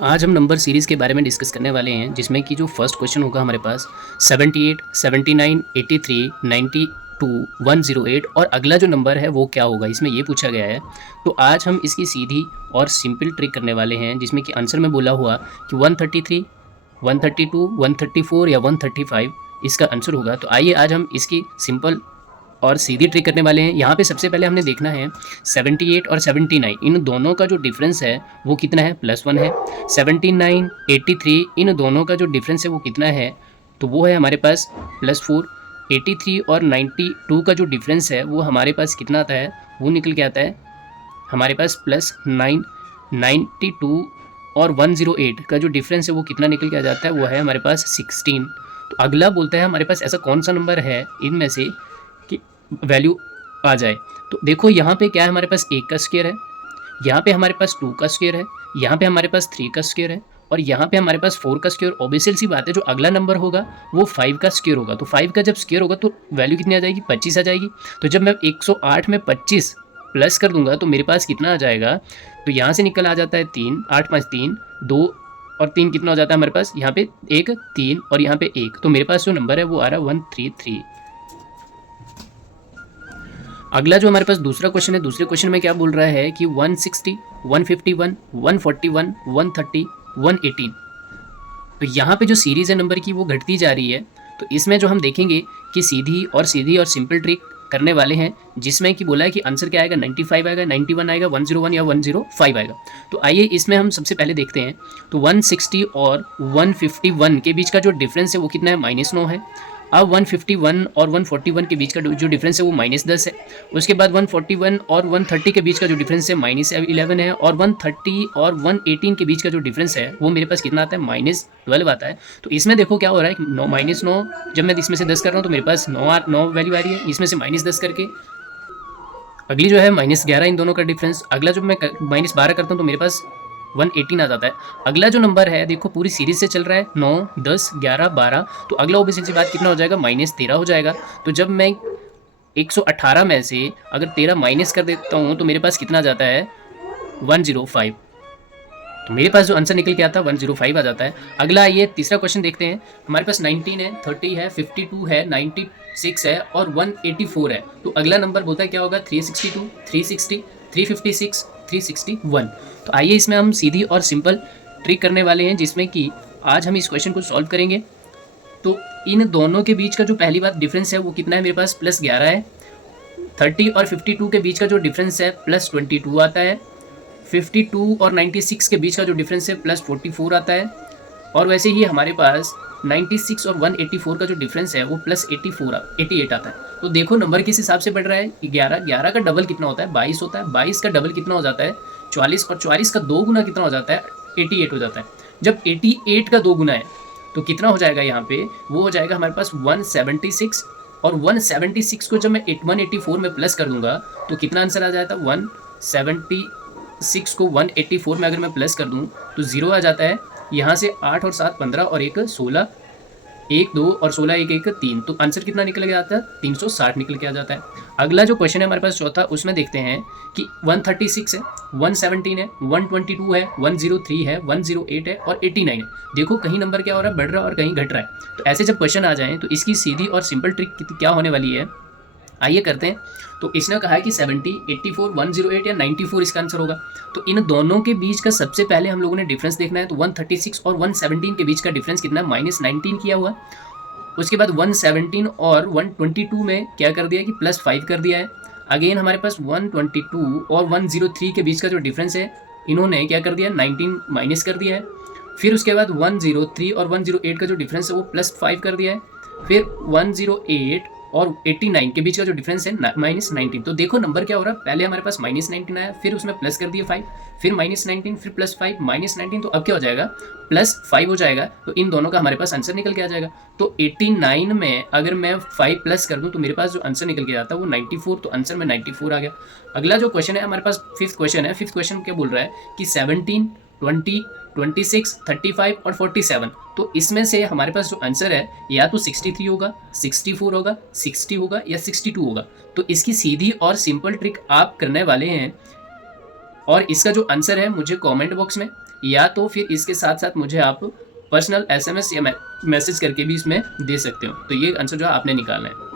आज हम number series के बारे में डिस्कस करने वाले हैं, जिसमें कि जो फर्स्ट क्वेश्चन होगा हमारे पास 78, 79, 83, 92, 108 और अगला जो नंबर है वो क्या होगा, इसमें ये पूछा गया है। तो आज हम इसकी सीधी और सिंपल ट्रिक करने वाले हैं, जिसमें कि आंसर में बोला हुआ कि 133, 132, 134 या 135 इसका आंसर होगा। तो आइए आज हम इसकी सिंपल और सीधी ट्रिक करने वाले हैं। यहाँ पे सबसे पहले हमने देखना है 78 और 79 इन दोनों का जो डिफरेंस है वो कितना है, +1 है। 79, 83 इन दोनों का जो डिफरेंस है वो कितना है, तो वो है हमारे पास +4। 83 और 92 का जो डिफरेंस है वो हमारे पास कितना आता है, वो निकल के आता है हमारे पास +9। 92 और 108 का जो डिफरेंस है वो कितना निकल के आ जाता है, वो है हमारे पास 16। तो अगला बोलता है हमारे पास ऐसा कौन सा नंबर है इनमें से कि वैल्यू आ जाए। तो देखो यहाँ पे क्या है, हमारे पास 1 का स्क्वायर है, यहाँ पे हमारे पास 2 का स्क्वायर है, यहाँ पे हमारे पास 3 का स्क्वायर है और यहाँ पे हमारे पास 4 का स्क्वायर। ऑब्वियसली सी बात है, जो अगला नंबर होगा वो 5 का स्क्वायर होगा। तो 5 का जब स्क्वायर होगा तो वैल्यू कितनी आ जाएगी, 25 आ जाएगी। तो जब मैं 108 में 25 प्लस कर दूंगा तो मेरे पास कितना आ जाएगा, तो यहाँ से निकल आ जाता है 3, 8 5 3, 2 और 3 कितना हो जाता है हमारे पास, यहाँ पे 1 3 और यहाँ पे 1। तो मेरे पास जो नंबर है वो आ रहा है 133। अगला जो हमारे पास दूसरा क्वेश्चन है, दूसरे क्वेश्चन में क्या बोल रहा है कि 160, 151, 141, 130, 118। तो यहाँ पे जो सीरीज़ है नंबर की वो घटती जा रही है। तो इसमें जो हम देखेंगे कि सीधी और सिंपल ट्रिक करने वाले हैं, जिसमें कि बोला है कि आंसर क्या आएगा, 95 आएगा, 91 आएगा, 101 या 105 आएगा। तो आइए इसमें हम सबसे पहले देखते हैं। तो 160 और 151 के बीच का जो डिफरेंस है वो कितना है, -9 है। अब 151 और 141 के बीच का जो डिफरेंस है वो -10 है। उसके बाद 141 और 130 के बीच का जो डिफरेंस है -11 है और 130 और 118 के बीच का जो डिफरेंस है वो मेरे पास कितना आता है, -12 आता है। तो इसमें देखो क्या हो रहा है, 9 जब मैं इसमें से 10 कर रहा हूँ तो मेरे पास 9 वैल्यू आ रही है, इसमें से -10 करके अगली जो है -11 इन दोनों का डिफरेंस। अगला जब मैं -12 करता हूँ तो मेरे पास 118 आ जाता है। अगला जो नंबर है देखो पूरी सीरीज से चल रहा है, 9, 10, 11, 12। तो अगला ओबियसली सी बात कितना हो जाएगा, -13 हो जाएगा। तो जब मैं 118 में से अगर 13 माइनस कर देता हूँ तो मेरे पास कितना आ जाता है, 105। तो मेरे पास जो आंसर निकल के आता है 105 आ जाता है। अगला आइए तीसरा क्वेश्चन देखते हैं। हमारे पास 19 है, 30 है, 52 है, 96 है और 184 है। तो अगला नंबर बोलता है क्या होगा, 362, 360, 356, 361। तो आइए इसमें हम सीधी और सिंपल ट्रिक करने वाले हैं, जिसमें कि आज हम इस क्वेश्चन को सॉल्व करेंगे। तो इन दोनों के बीच का जो पहली बात डिफरेंस है वो कितना है, मेरे पास +11 है। 30 और 52 के बीच का जो डिफरेंस है +22 आता है। 52 और 96 के बीच का जो डिफरेंस है +44 आता है। और वैसे ही हमारे पास 96 और 184 का जो डिफरेंस है वो +88 आता है। तो देखो नंबर किस हिसाब से बढ़ रहा है, 11 का डबल कितना होता है, 22 होता है। 22 का डबल कितना हो जाता है, 44 और 44 का 2 गुना कितना हो जाता है, 88 हो जाता है। जब 88 का 2 गुना है तो कितना हो जाएगा, यहाँ पे वो हो जाएगा हमारे पास 176। और 176 को जब मैं 184 में प्लस कर दूंगा तो कितना आंसर आ जाता है, 176 को 184 में अगर मैं प्लस कर दूं तो 0 आ जाता है। यहाँ से 8 और 7 15 और 1 16, 1 2 और 16 1 1 3। तो आंसर कितना निकल के आता है, 360 निकल के आ जाता है। अगला जो क्वेश्चन है हमारे पास चौथा, उसमें देखते हैं कि 136 है, 117 है, 122 है, 103 है, 108 है और 89 है। देखो कहीं नंबर क्या हो रहा है, बढ़ रहा है और कहीं घट रहा है। तो ऐसे जब क्वेश्चन आ जाएं तो इसकी सीधी और सिंपल ट्रिक क्या होने वाली है, आइए करते हैं। तो इसने कहा है कि 70, 84, 108 या 94 इसका आंसर होगा। तो इन दोनों के बीच का सबसे पहले हम लोगों ने डिफरेंस देखना है। तो 136 और 117 के बीच का डिफरेंस कितना है, -19 किया हुआ। उसके बाद 117 और 122 में क्या कर दिया कि +5 कर दिया है। अगेन हमारे पास 122 और 103 के बीच का जो डिफरेंस है इन्होंने क्या कर दिया, 19 माइनस कर दिया है। फिर उसके बाद 103 और 108 का जो डिफरेंस है वो +5 कर दिया है। फिर 108 और 89 के बीच का जो डिफरेंस है -19। तो देखो नंबर क्या हो रहा है, पहले हमारे पास -19 आया, फिर उसमें प्लस कर दिए 5, फिर -19, फिर +5, -19। तो अब क्या हो जाएगा, +5 हो जाएगा। तो इन दोनों का हमारे पास आंसर निकल के आ जाएगा। तो 89 में अगर मैं 5 प्लस कर दूं तो मेरे पास जो आंसर निकल के आता है वो 94। तो आंसर में 94 आ गया। अगला जो क्वेश्चन है हमारे पास फिफ्थ क्वेश्चन है। फिफ्थ क्वेश्चन क्या बोल रहा है कि 17, 20, 26, 35 और 47। तो इसमें से हमारे पास जो आंसर है या तो 63 होगा, 64 होगा, 60 होगा या 62 होगा। तो इसकी सीधी और सिंपल ट्रिक आप करने वाले हैं और इसका जो आंसर है मुझे कमेंट बॉक्स में या तो फिर इसके साथ साथ मुझे आप पर्सनल SMS या मैसेज करके भी इसमें दे सकते हो। तो ये आंसर जो है आपने निकालना है।